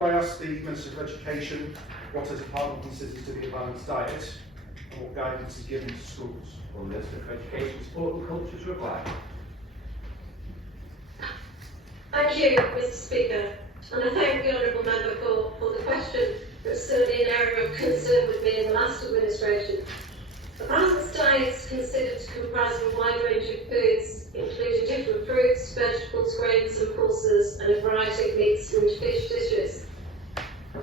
I asked the Minister for Education what her department considers to be a balanced diet and what guidance is given to schools. Well, Minister for Education, Sport and Culture to reply. Thank you, Mr. Speaker, and I thank the Honourable Member for the question. It's certainly an area of concern with me in the last administration. A balanced diet is considered to comprise a wide range of foods, including different fruits, vegetables, grains and pulses, and a variety of meats and fish dishes.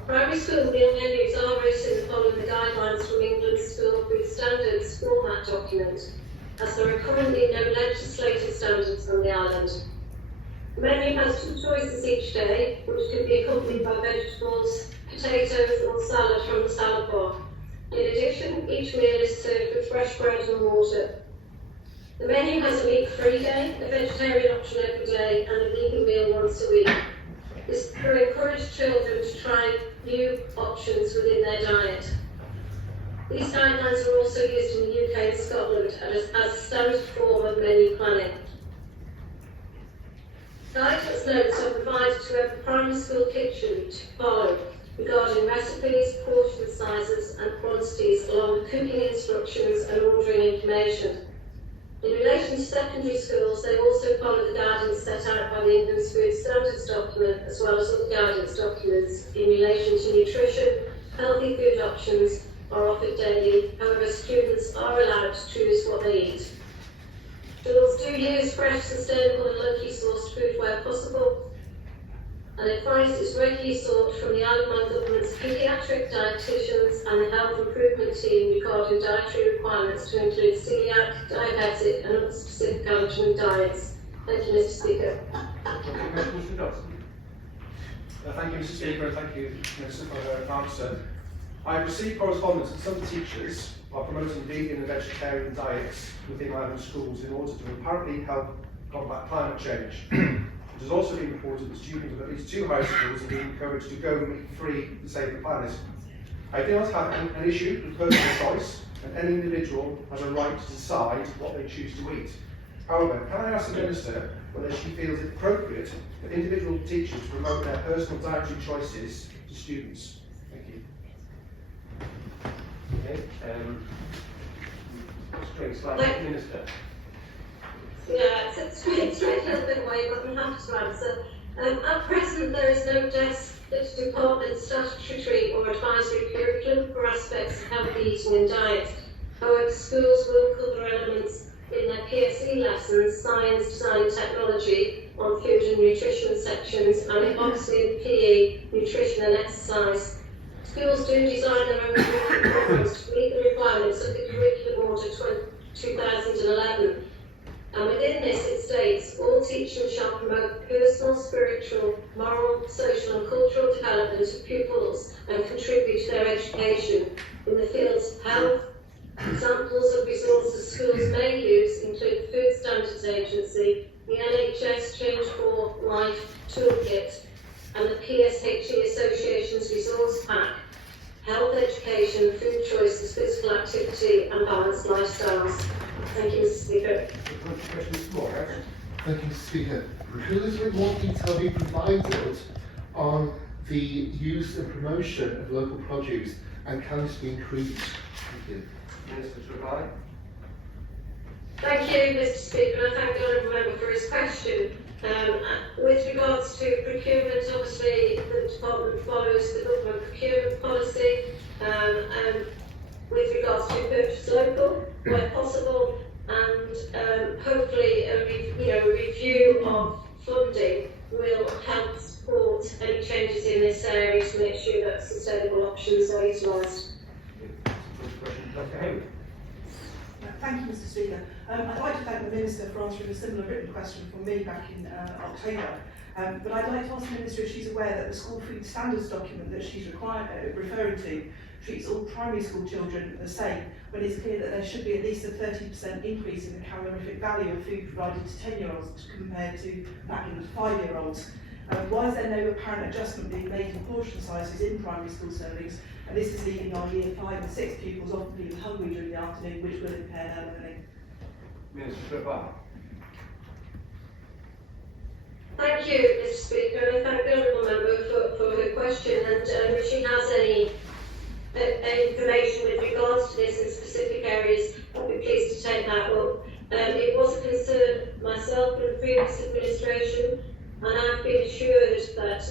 Primary school meal menus are written following the guidelines from England's School Food Standards format document, as there are currently no legislated standards on the island. The menu has 2 choices each day, which can be accompanied by vegetables, potatoes or salad from the salad bar. In addition, each meal is served with fresh bread and water. The menu has a meat-free day, a vegetarian option every day, and a vegan meal once a week. This will encourage children to try new options within their diet. These guidelines are also used in the UK and Scotland as a standard form of menu planning. Guidance notes are provided to every primary school kitchen to follow regarding recipes, portion sizes and quantities, along with cooking instructions and ordering information. In relation to secondary schools, they also follow the guidance set out by the England's Food Standards document, as well as other guidance documents in relation to nutrition. Healthy food options are offered daily, however students are allowed to choose what they eat. Schools do use fresh, sustainable and locally sourced food where possible, and advice is regularly sought from the Isle of Man Government's paediatric dietitians and the health improvement team regarding dietary requirements to include celiac, diabetic and other specific allergen diets. Thank you, Mr. Speaker. Mr. Johnston. Thank you, Mr. Speaker, and thank you, Minister, for her answer. I have received correspondence that some teachers are promoting vegan and vegetarian diets within island schools in order to apparently help combat climate change. It has also been reported that students of at least 2 high schools are being encouraged to go meat-free to save the planet. I do not have an issue with personal choice, and any individual has a right to decide what they choose to eat. However, can I ask the Minister whether she feels it appropriate for individual teachers to promote their personal dietary choices to students? Thank you. Okay. Straight slide, Minister. Yeah, it's straight a little bit away, but I'm happy to answer. At present, there is no department statutory or advisory curriculum for aspects of healthy eating and diet. However, schools will cover elements in their PSE lessons, science, design and technology, on food and nutrition sections, and obviously in PE, nutrition and exercise. Schools do design their own curriculum programs to meet the requirements of the Curriculum Order 2011. And within this, it states, all teaching shall promote personal, spiritual, moral, social and cultural development of pupils and contribute to their education in the fields of health. Examples of resources schools may use include the Food Standards Agency, the NHS Change for Life Toolkit, and the PSHE Association's Resource Pack, Health Education, Food Choices, Physical Activity and Balanced Lifestyles. Thank you, Mr. Speaker. Thank you, Mr. Speaker. Could more detail be provided on the use and promotion of local produce, and can this be increased? Thank you. Minister to reply. Thank you, Mr. Speaker, and I thank the Honourable Member for his question. With regards to procurement, obviously the Department follows the government procurement policy. With regards to purchase local, where possible, and hopefully a review of funding will help support any changes in this area to make sure that sustainable options are utilised. Thank you, Mr. Speaker. I'd like to thank the Minister for answering a similar written question from me back in October. But I'd like to ask the Minister if she's aware that the School Food Standards document that she's referring to treats all primary school children the same, when it's clear that there should be at least a 30% increase in the calorific value of food provided to 10-year-olds compared to that in 5-year-olds. Why is there no apparent adjustment being made in portion sizes in primary school servings? And this is leaving our year 5 and 6 pupils often being hungry during the afternoon, which will impair their learning. Minister to reply. Thank you, Mr. Speaker, and I thank the Honourable Member for her question. information with regards to this in specific areas, I'd be pleased to take that up. It was a concern myself in the previous administration, and I've been assured that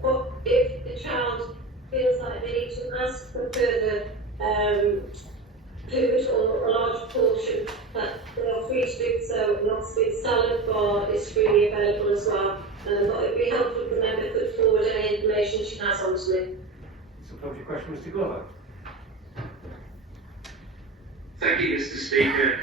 what if the child feels like they need to ask for further food or a large portion, that they are free to do so, and obviously the salad bar is freely available as well. But it would be helpful if the member put forward any information she has on to me. Supplementary question, Mr. Glover. Thank you, Mr. Speaker.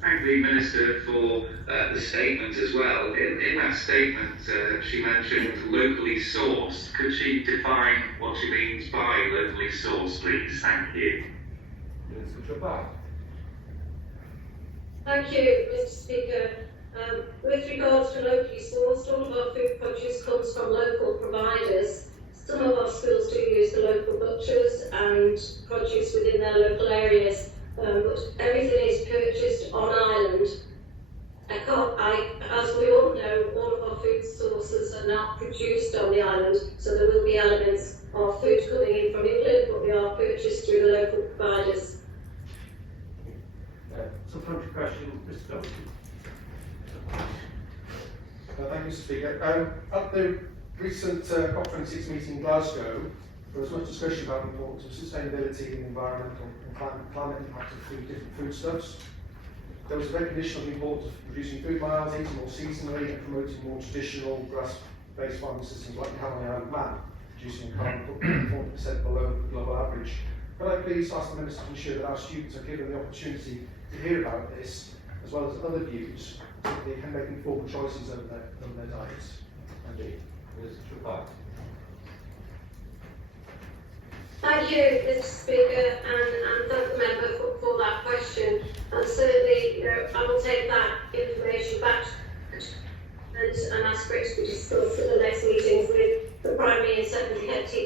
Thank the Minister for the statement as well. In that statement, she mentioned locally sourced. Could she define what she means by locally sourced, please? Thank you. Minister to reply. Thank you, Mr. Speaker. With regards to locally sourced, all of our food produce comes from local providers. Some of our schools do use the local butchers and produce within their local areas, but everything is purchased on island. As we all know, all of our food sources are not produced on the island, so there will be elements of food coming in from England, but they are purchased through the local providers. Supplementary question, Mr. Johnson. Thank you, Mr. Speaker. At the recent COP26 meeting in Glasgow, there was much discussion about the importance of sustainability and environmental and climate impact of different foodstuffs. There was a recognition of the importance of reducing food miles, eating more seasonally, and promoting more traditional grass-based farming systems like we have on the Isle of Man, reducing carbon footprint 40% below the global average. Could I please ask the Minister to ensure that our students are given the opportunity to hear about this, as well as other views, so that they can make informed choices over their diets? Thank you. Minister to reply. Thank you, Mr. Speaker, and thank the member for that question. And certainly, I will take that information back and ask for it to be discussed at the next meetings with the primary and secondary head teachers.